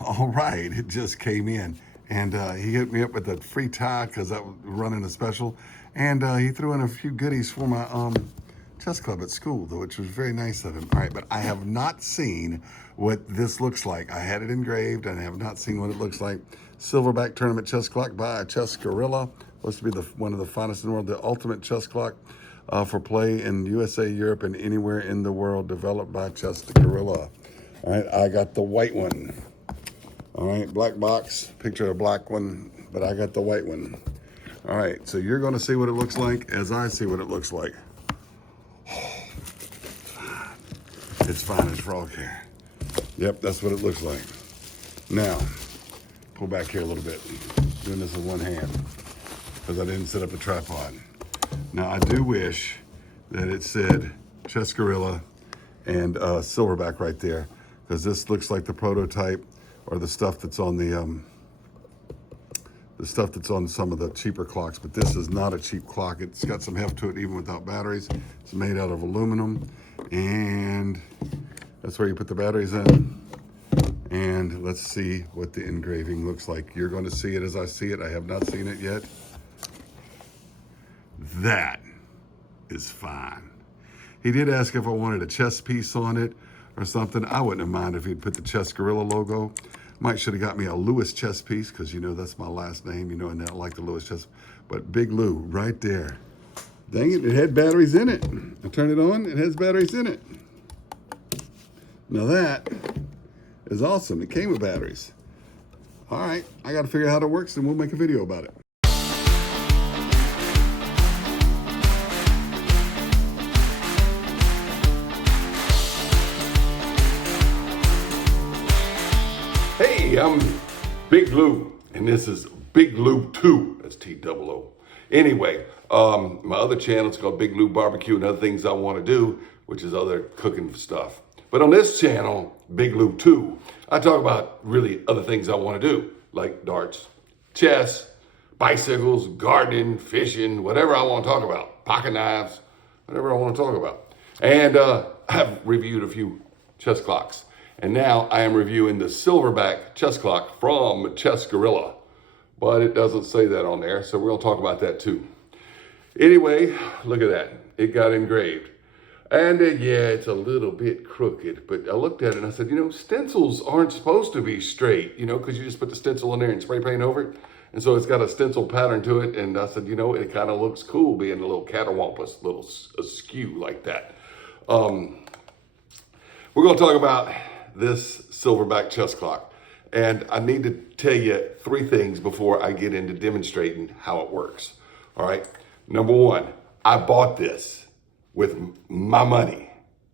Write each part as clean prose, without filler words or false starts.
All right, it just came in. And he hit me up with a free tie because I was running a special. And he threw in a few goodies for my chess club at school, though, which was very nice of him. All right, but I have not seen what this looks like. I had it engraved and I have not seen what it looks like. Silverback tournament chess clock by a Chess Gorilla. Supposed to be one of the finest in the world. The ultimate chess clock for play in USA, Europe, and anywhere in the world, developed by Chess Gorilla. All right, I got the white one. All right, black box, picture of a black one, but I got the white one. All right, so you're gonna see what it looks like as I see what it looks like. It's fine as frog hair. Yep, that's what it looks like. Now, pull back here a little bit. Doing this with one hand because I didn't set up a tripod. Now, I do wish that it said Chess Gorilla and Silverback right there, because this looks like the prototype or the stuff that's on the stuff that's on some of the cheaper clocks. But this is not a cheap clock. It's got some heft to it even without batteries. It's made out of aluminum, and that's where you put the batteries in. And let's see what the engraving looks like. You're going to see it as I see it. I have not seen it yet. That is fine. He did ask if I wanted a chess piece on it or something. I wouldn't have minded if he'd put the Chess Gorilla logo. Mike should have got me a Lewis chess piece, because you know that's my last name, you know, and I like the Lewis chess. But Big Lou right there. Dang it, it had batteries in it. I turn it on, it has batteries in it. Now that is awesome. It came with batteries. All right, I got to figure out how it works, and we'll make a video about it. Hey, I'm Big Lou, and this is Big Lou 2. That's T-double-O. Anyway, my other channel is called Big Lou Barbecue and Other Things I Want to Do, which is other cooking stuff. But on this channel, Big Lou 2, I talk about really other things I want to do, like darts, chess, bicycles, gardening, fishing, whatever I want to talk about, pocket knives, whatever I want to talk about. And I've reviewed a few chess clocks. And now I am reviewing the Silverback chess clock from Chess Gorilla. But it doesn't say that on there, so we're going to talk about that too. Anyway, look at that. It got engraved. And yeah, it's a little bit crooked, but I looked at it and I said, you know, stencils aren't supposed to be straight, you know, because you just put the stencil in there and spray paint over it. And so it's got a stencil pattern to it. And I said, you know, it kind of looks cool being a little catawampus, a little askew like that. We're going to talk about this Silverback chess clock. And I need to tell you three things before I get into demonstrating how it works. All right. Number one, I bought this with my money.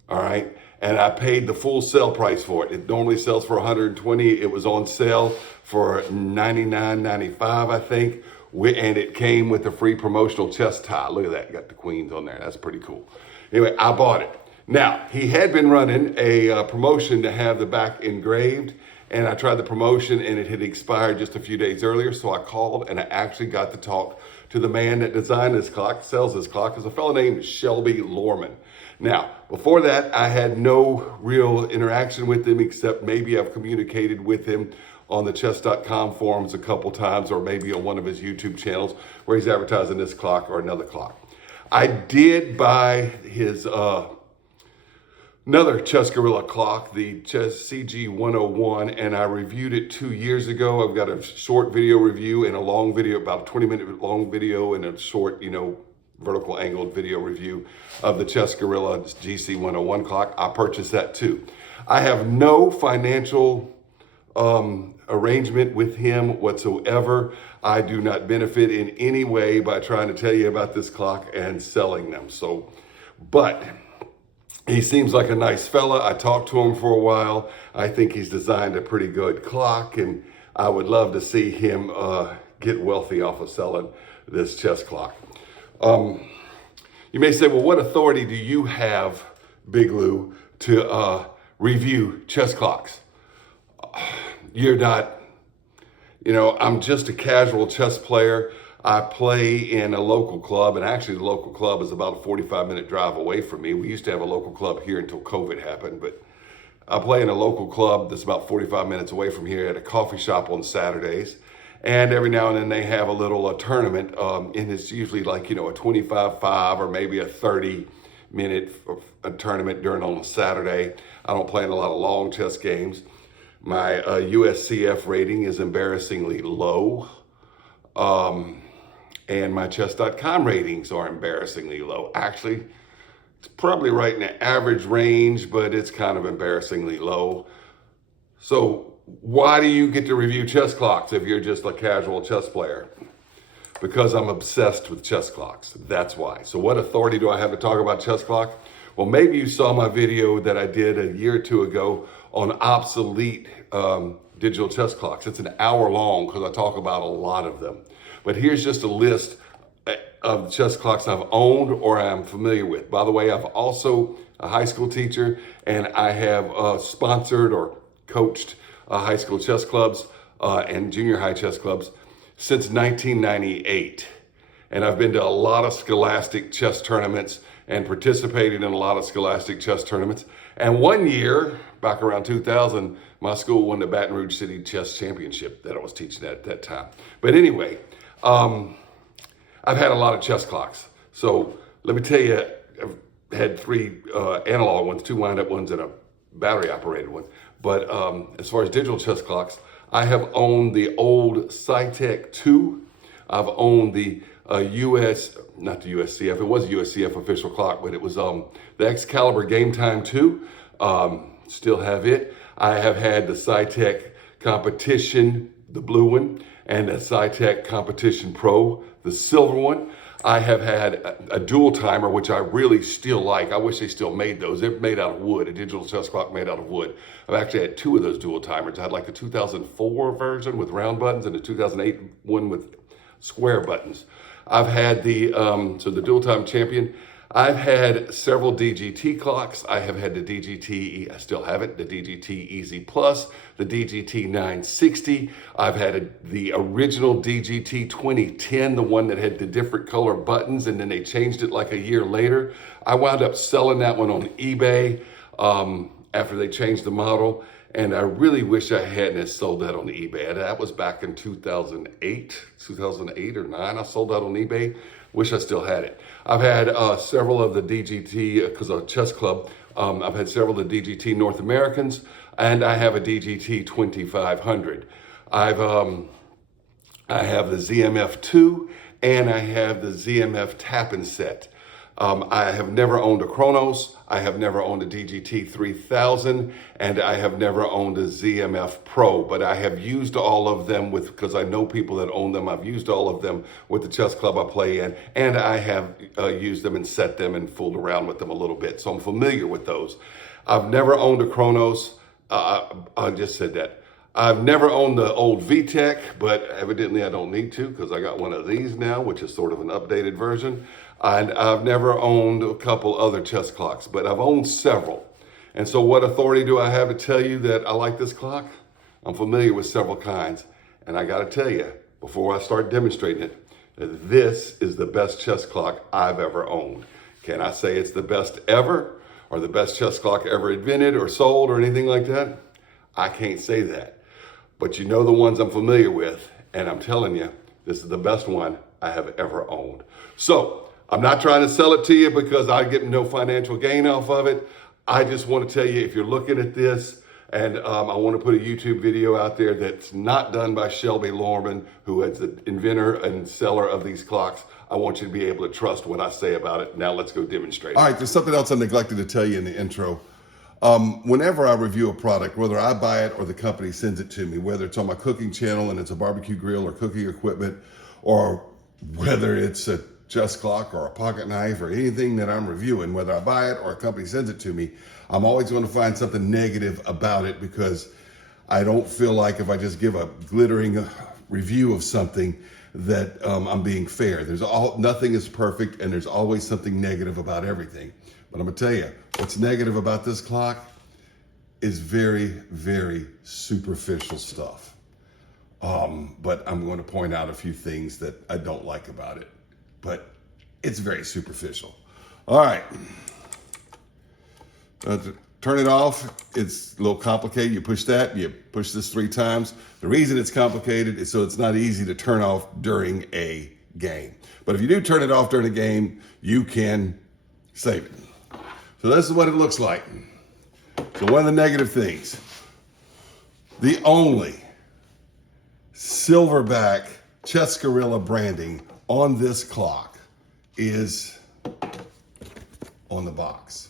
All right. And I paid the full sale price for it. It normally sells for $120. It was on sale for $99.95, I think. And it came with a free promotional chest tie. Look at that. You got the queens on there. That's pretty cool. Anyway, I bought it. Now, he had been running a promotion to have the back engraved, and I tried the promotion and it had expired just a few days earlier, so I called and I actually got to talk to the man that designed this clock, sells this clock, is a fellow named Shelby Lorman. Now, before that, I had no real interaction with him, except maybe I've communicated with him on the chess.com forums a couple times, or maybe on one of his YouTube channels where he's advertising this clock or another clock. I did buy his another Chess Gorilla clock, the Chess CG101, and I reviewed it 2 years ago. I've got a short video review and a long video, about a 20-minute long video, and a short, you know, vertical angled video review of the Chess Gorilla GC101 clock. I purchased that too. I have no financial arrangement with him whatsoever. I do not benefit in any way by trying to tell you about this clock and selling them. But he seems like a nice fella. I talked to him for a while. I think he's designed a pretty good clock, and I would love to see him get wealthy off of selling this chess clock. You may say, well, what authority do you have, Big Lou, to review chess clocks? You're not, you know, I'm just a casual chess player. I play in a local club, and actually the local club is about a 45-minute drive away from me. We used to have a local club here until COVID happened, but I play in a local club that's about 45 minutes away from here at a coffee shop on Saturdays. And every now and then they have a little tournament, and it's usually like, a 25-5 or maybe a 30-minute tournament on a Saturday. I don't play in a lot of long chess games. My USCF rating is embarrassingly low. And my chess.com ratings are embarrassingly low. Actually, it's probably right in the average range, but it's kind of embarrassingly low. So why do you get to review chess clocks if you're just a casual chess player? Because I'm obsessed with chess clocks. That's why. So what authority do I have to talk about chess clock? Well, maybe you saw my video that I did a year or two ago on obsolete digital chess clocks. It's an hour long because I talk about a lot of them. But here's just a list of chess clocks I've owned or I'm familiar with. By the way, I've also a high school teacher, and I have sponsored or coached high school chess clubs and junior high chess clubs since 1998. And I've been to a lot of scholastic chess tournaments and participated in a lot of scholastic chess tournaments. And one year, back around 2000, my school won the Baton Rouge City Chess Championship that I was teaching at that time. But anyway, I've had a lot of chess clocks. So let me tell you, I've had 3 analog ones, 2 wind-up ones, and a battery-operated one. But as far as digital chess clocks, I have owned the old Cytec 2. I've owned the not the USCF, it was a USCF official clock, but it was the Excalibur Game Time 2. Still have it. I have had the Cytec Competition, the blue one, and the Cytec Competition Pro, the silver one. I have had a dual timer, which I really still like. I wish they still made those. They're made out of wood, a digital chess clock made out of wood. I've actually had 2 of those dual timers. I had like the 2004 version with round buttons and the 2008 one with square buttons. I've had the the dual time champion. I've had several DGT clocks. I have had the DGT, I still have it, the DGT Easy Plus, the DGT 960. I've had the original DGT 2010, the one that had the different color buttons, and then they changed it like a year later. I wound up selling that one on eBay after they changed the model, and I really wish I hadn't sold that on eBay. That was back in 2008 or 9. I sold that on eBay. Wish I still had it. I've had several of the DGT, because of Chess Club, I've had several of the DGT North Americans, and I have a DGT 2500. I have the ZMF2, and I have the ZMF Tappan set. I have never owned a Chronos, I have never owned a DGT 3000, and I have never owned a ZMF Pro, but I have used all of them because I know people that own them. I've used all of them with the chess club I play in, and I have used them and set them and fooled around with them a little bit, so I'm familiar with those. I've never owned a Chronos. I just said that. I've never owned the old VTech, but evidently I don't need to because I got one of these now, which is sort of an updated version. And I've never owned a couple other chess clocks, but I've owned several. And so what authority do I have to tell you that I like this clock? I'm familiar with several kinds. And I gotta tell you, before I start demonstrating it, that this is the best chess clock I've ever owned. Can I say it's the best ever, or the best chess clock ever invented or sold or anything like that? I can't say that. But you know the ones I'm familiar with, and I'm telling you, this is the best one I have ever owned. So, I'm not trying to sell it to you because I get no financial gain off of it. I just want to tell you, if you're looking at this, and I want to put a YouTube video out there that's not done by Shelby Lorman, who is the inventor and seller of these clocks. I want you to be able to trust what I say about it. Now let's go demonstrate. All right, there's something else I neglected to tell you in the intro. Whenever I review a product, whether I buy it or the company sends it to me, whether it's on my cooking channel and it's a barbecue grill or cooking equipment, or whether it's a chess clock or a pocket knife or anything that I'm reviewing, whether I buy it or a company sends it to me, I'm always going to find something negative about it because I don't feel like if I just give a glittering review of something that I'm being fair. Nothing is perfect, and there's always something negative about everything. But I'm gonna tell you, what's negative about this clock is very, very superficial stuff. But I'm going to point out a few things that I don't like about it. But it's very superficial. All right. turn it off, it's a little complicated. You push that, you push this 3 times. The reason it's complicated is so it's not easy to turn off during a game. But if you do turn it off during a game, you can save it. So this is what it looks like. So one of the negative things, the only SilverBack Chess Gorilla branding on this clock is on the box.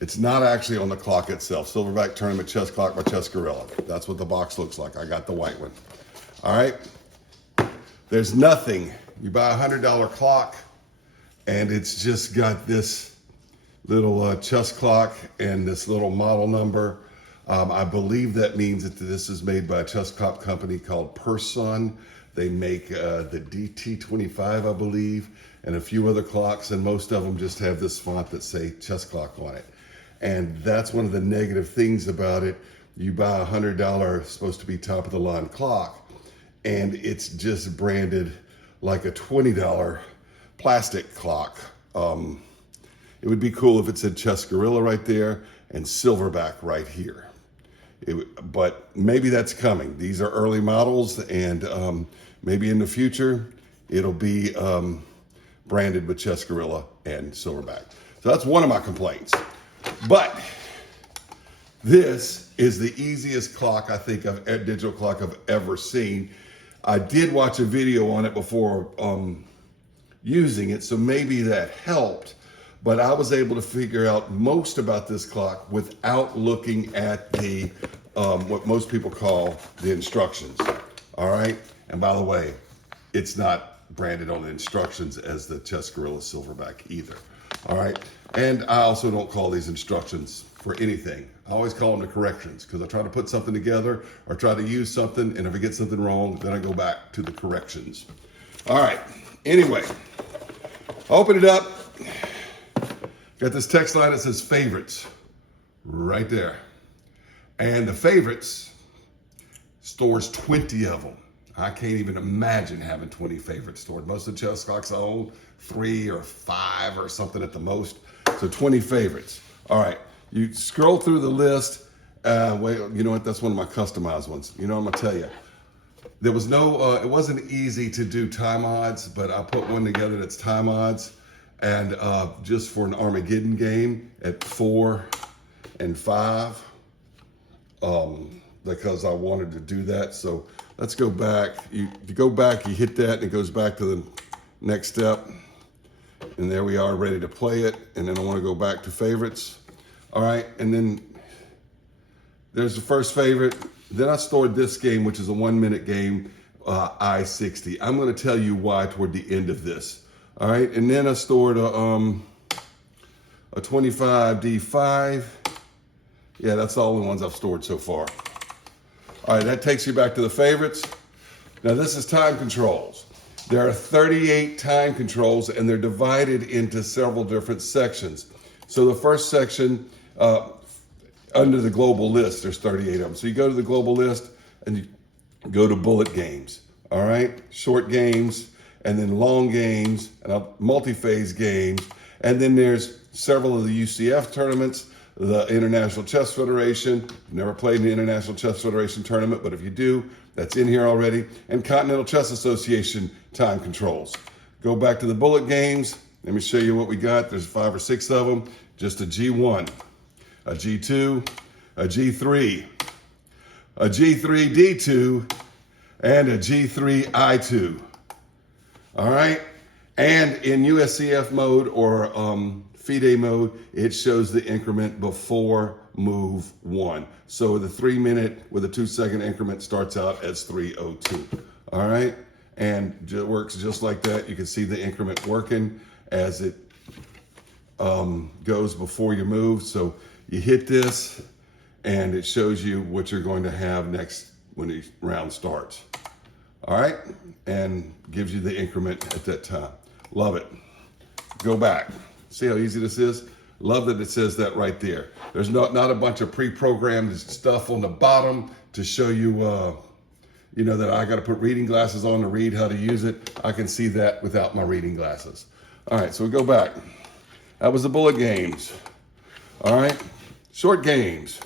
It's not actually on the clock itself. SilverBack Tournament Chess Clock by Chess Gorilla. That's what the box looks like. I got the white one. All right. There's nothing. You buy a $100 clock and it's just got this little chess clock and this little model number. I believe that means that this is made by a chess clock company called Person. They make the DT25, I believe, and a few other clocks, and most of them just have this font that say chess clock on it. And that's one of the negative things about it. You buy a $100, supposed to be top of the line clock, and it's just branded like a $20 plastic clock. It would be cool if it said Chess Gorilla right there and SilverBack right here. But maybe that's coming. These are early models, and maybe in the future it'll be branded with Chess Gorilla and SilverBack. So that's one of my complaints. But this is the easiest clock I think digital clock I've ever seen. I did watch a video on it before using it, so maybe that helped. But I was able to figure out most about this clock without looking at the what most people call the instructions. All right. And by the way, it's not branded on the instructions as the Chess Gorilla SilverBack either. All right. And I also don't call these instructions for anything. I always call them the corrections because I try to put something together or try to use something, and if I get something wrong, then I go back to the corrections. All right. Anyway, open it up. Got this text line that says favorites right there. And the favorites stores 20 of them. I can't even imagine having 20 favorites stored. Most of the chess clocks I own 3 or 5 or something at the most. So 20 favorites. All right, you scroll through the list. Wait, you know what? That's one of my customized ones. You know, I'm gonna tell you. There was no, it wasn't easy to do time odds, but I put one together that's time odds. And just for an Armageddon game at 4 and 5, because I wanted to do that. So let's go back. You go back, you hit that, and it goes back to the next step. And there we are, ready to play it. And then I want to go back to favorites. All right, and then there's the first favorite. Then I stored this game, which is a 1-minute game, I-60. I'm going to tell you why toward the end of this. All right, and then I stored a 25D5. Yeah, that's all the ones I've stored so far. All right, that takes you back to the favorites. Now this is time controls. There are 38 time controls, and they're divided into several different sections. So the first section, under the global list, there's 38 of them. So you go to the global list and you go to bullet games. All right, short games, and then long games, and multi-phase games. And then there's several of the UCF tournaments, the International Chess Federation. I've never played in the International Chess Federation tournament, but if you do, that's in here already. And Continental Chess Association time controls. Go back to the bullet games. Let me show you what we got. There's 5 or 6 of them. Just a G1, a G2, a G3, a G3D2, and a G3I2. All right, and in USCF mode or FIDE mode, it shows the increment before move 1. So the 3-minute with a 2-second increment starts out as 3:02. All right, and it works just like that. You can see the increment working as it goes before you move. So you hit this, and it shows you what you're going to have next when the round starts. All right, and gives you the increment at that time. Love it. Go back. See how easy this is? Love that it says that right there. There's not a bunch of pre-programmed stuff on the bottom to show you, you know, that I got to put reading glasses on to read how to use it. I can see that without my reading glasses. All right, so we go back. That was the bullet games. All right, Short games.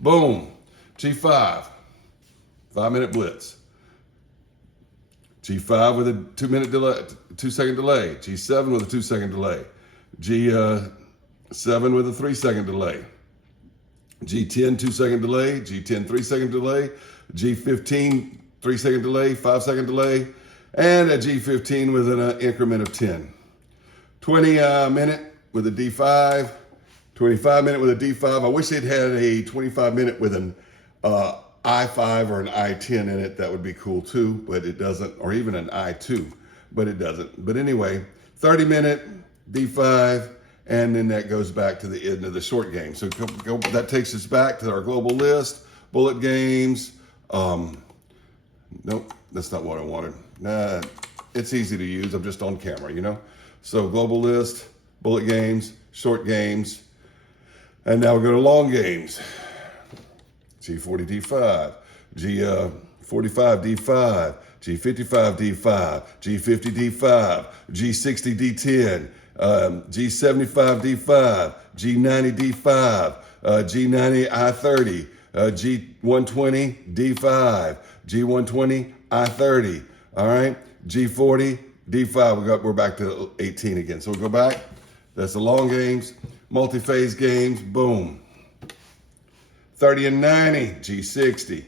Boom. G5. 5-minute blitz. G5 with a 2-minute delay, 2-second delay. G7 with a 2-second delay. G7 with a 3-second delay. G10 2-second delay. G10 3-second delay. G15 3-second delay, 5-second delay, and a G15 with an increment of 10. 20-minute with a D5. 25-minute with a D5. I wish they'd had a 25-minute with an I5 or an I10 in it. That would be cool too, but it doesn't, or even an I2, but it doesn't. But anyway, 30-minute D5, and then that goes back to the end of the short game. So that takes us back to our global list, bullet games. Nope, that's not what I wanted. Nah, it's easy to use. I'm just on camera, you know? So global list, bullet games, short games, and now we go to long games. G40 D5, G45 D5, G55 D5, G50 D5, G60 D10, G75 D5, G90 D5, G90 I30, G120 D5, G120 I30. All right, G40 D5. We're back to 18 again. So we'll go back. That's the long games, multi-phase games. Boom. 30 and 90 G60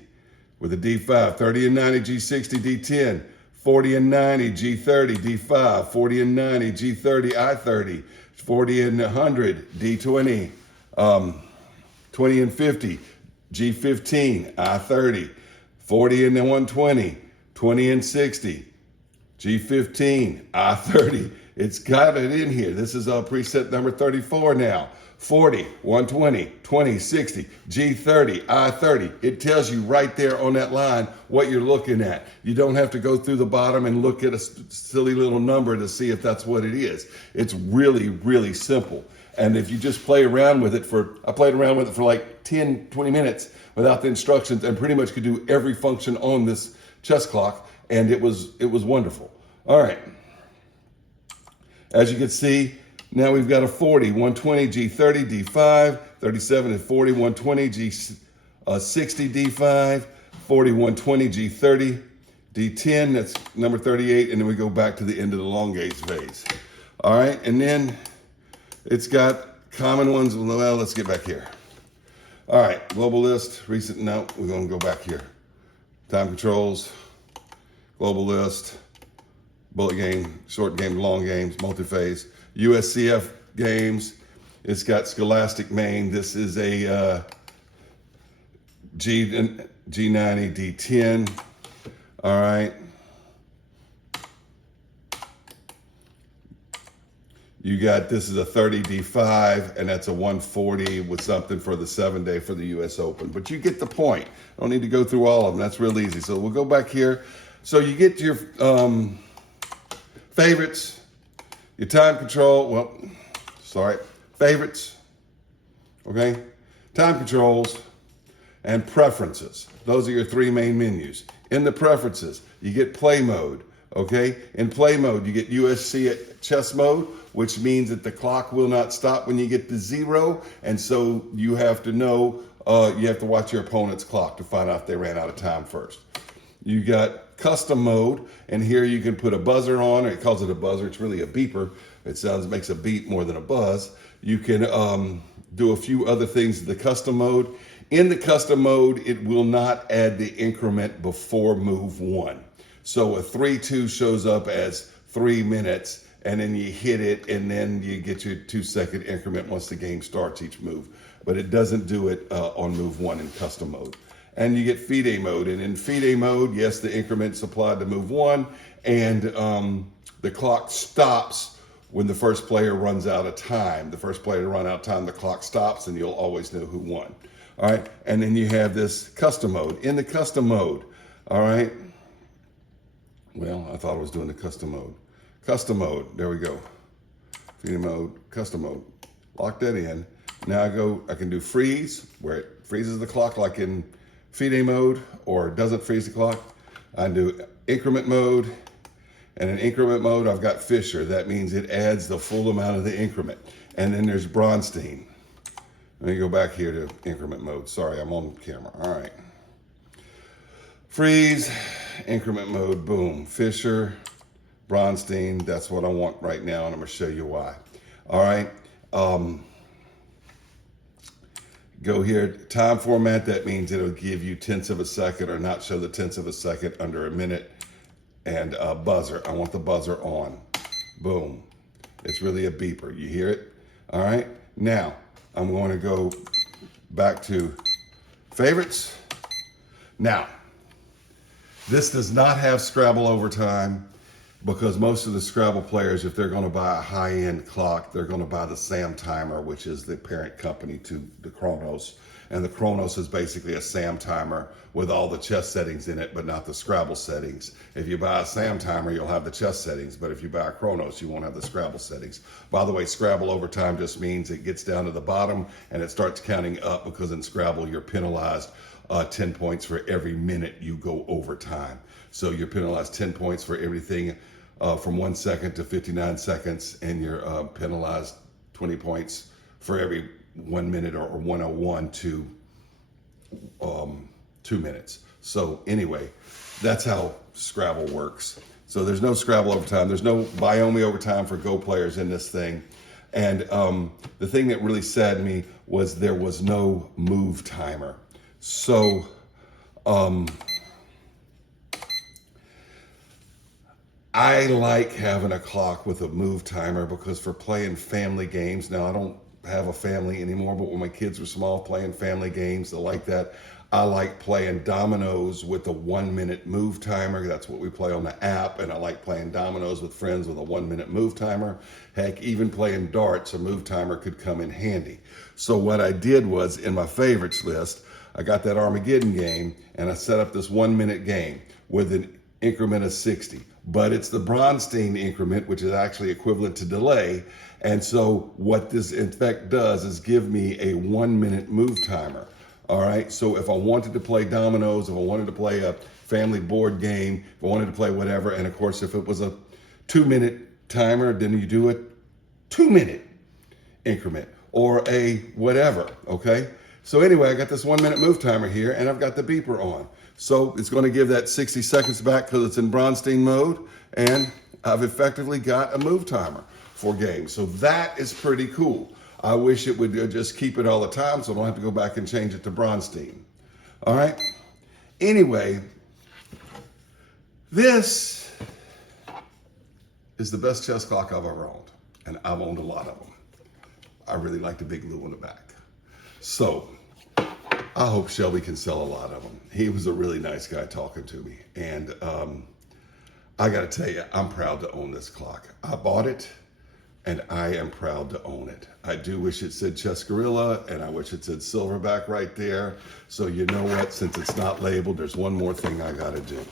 with a D5. 30 and 90 G60 D10. 40 and 90 G30 D5. 40 and 90 G30 I30. 40 and 100 D20. 20 and 50 G15 I30. 40 and 120. 20 and 60 G15 I30. It's got it in here. This is preset number 34 now. 40, 120, 20, 60, G30, I30. It tells you right there on that line what you're looking at. You don't have to go through the bottom and look at a silly little number to see if that's what it is. It's really, really simple. And if you just play around with it I played around with it for like 10, 20 minutes without the instructions and pretty much could do every function on this chess clock, and it was wonderful. All right. As you can see, now we've got a 40, 120, G30, D5, 37 and 40, 120, G60, D5, 40, 120, G30, D10, that's number 38, and then we go back to the end of the long gaze phase. All right, and then it's got common ones. Well, let's get back here. All right, global list, recent, no, we're gonna go back here. Time controls, global list, bullet game, short game, long games, multi-phase. USCF games, it's got Scholastic Main. This is a G90 D10. All right. You got, this is a 30 D5, and that's a 140 with something for the 7-day for the US Open. But you get the point. I don't need to go through all of them. That's real easy. So we'll go back here. So you get your favorites. Your time control, favorites, okay? Time controls and preferences. Those are your three main menus. In the preferences, you get play mode, okay? In play mode, you get USC chess mode, which means that the clock will not stop when you get to 0, and so you have to know, you have to watch your opponent's clock to find out if they ran out of time first. You got custom mode, and here you can put a buzzer on, or it calls it a buzzer, it's really a beeper. It makes a beep more than a buzz. You can do a few other things in the custom mode. In the custom mode, it will not add the increment before move 1. So a 3-2 shows up as 3 minutes, and then you hit it, and then you get your 2-second increment once the game starts each move. But it doesn't do it on move 1 in custom mode. And you get FIDE mode. And in FIDE mode, yes, the increment's applied to move 1, and the clock stops when the first player runs out of time. The first player to run out of time, the clock stops, and you'll always know who won. All right, and then you have this custom mode. In the custom mode, all right, well, I thought I was doing the custom mode. Custom mode, there we go. FIDE mode, custom mode. Lock that in. Now I can do freeze, where it freezes the clock like in FIDE mode, or doesn't freeze the clock. I do increment mode, and in increment mode, I've got Fisher. That means it adds the full amount of the increment. And then there's Bronstein. Let me go back here to increment mode. Sorry, I'm on camera. All right. Freeze, increment mode, boom. Fisher, Bronstein, that's what I want right now, and I'm gonna show you why. All right. Go here, time format, that means it'll give you tenths of a second or not show the tenths of a second under a minute. And buzzer, I want the buzzer on. Boom. It's really a beeper, you hear it? All right, now I'm going to go back to favorites. Now, this does not have Scrabble overtime because most of the Scrabble players, if they're going to buy a high-end clock, they're going to buy the SAM timer, which is the parent company to the Chronos. And the Chronos is basically a SAM timer with all the chess settings in it, but not the Scrabble settings. If you buy a SAM timer, you'll have the chess settings, but if you buy a Chronos, you won't have the Scrabble settings. By the way, Scrabble overtime just means it gets down to the bottom and it starts counting up, because in Scrabble, you're penalized 10 points for every minute you go overtime. So you're penalized 10 points for everything from 1 second to 59 seconds, and you're penalized 20 points for every 1 minute or 101 to 2 minutes. So anyway, that's how Scrabble works. So there's no Scrabble overtime. There's no Biomi overtime for Go players in this thing. And the thing that really saddened me was there was no move timer. So I like having a clock with a move timer, because for playing family games, now I don't have a family anymore, but when my kids were small, playing family games, I like that. I like playing dominoes with a 1 minute move timer. That's what we play on the app. And I like playing dominoes with friends with a 1 minute move timer. Heck, even playing darts, a move timer could come in handy. So what I did was, in my favorites list, I got that Armageddon game, and I set up this 1 minute game with an increment of 60. But it's the Bronstein increment, which is actually equivalent to delay. And so what this in fact does is give me a 1 minute move timer. All right, so if I wanted to play dominoes, if I wanted to play a family board game, if I wanted to play whatever, and of course, if it was a 2 minute timer, then you do a 2 minute increment or a whatever, okay? So anyway, I got this 1 minute move timer here, and I've got the beeper on. So it's going to give that 60 seconds back because it's in Bronstein mode, and I've effectively got a move timer for games. So that is pretty cool. I wish it would just keep it all the time so I don't have to go back and change it to Bronstein. All right. Anyway, this is the best chess clock I've ever owned, and I've owned a lot of them. I really like the big Lou in the back. So I hope Shelby can sell a lot of them. He was a really nice guy talking to me. And I got to tell you, I'm proud to own this clock. I bought it, and I am proud to own it. I do wish it said Chess Gorilla, and I wish it said Silverback right there. So you know what? Since it's not labeled, there's one more thing I got to do.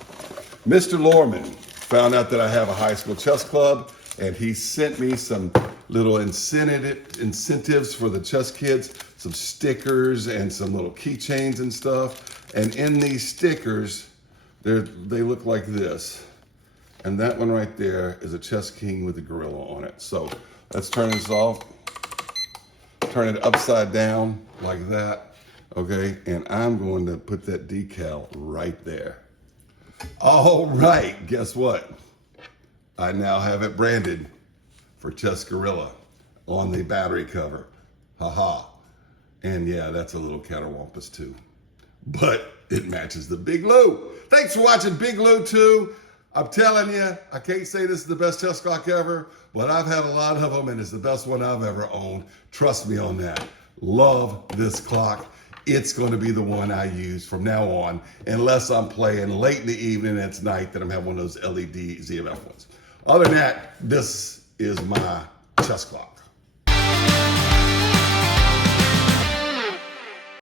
Mr. Lorman found out that I have a high school chess club, and he sent me some little incentives for the chess kids, some stickers and some little keychains and stuff. And in these stickers, they look like this. And that one right there is a chess king with a gorilla on it. So let's turn this off, turn it upside down like that, okay? And I'm going to put that decal right there. All right, guess what? I now have it branded for Chess Gorilla on the battery cover. Haha. And yeah, that's a little counterwampus too. But it matches the Big Lou. Thanks for watching Big Lou 2. I'm telling you, I can't say this is the best chess clock ever, but I've had a lot of them, and it's the best one I've ever owned. Trust me on that. Love this clock. It's going to be the one I use from now on, unless I'm playing late in the evening and it's night, that I'm having one of those LED ZMF ones. Other than that, this is my chess clock.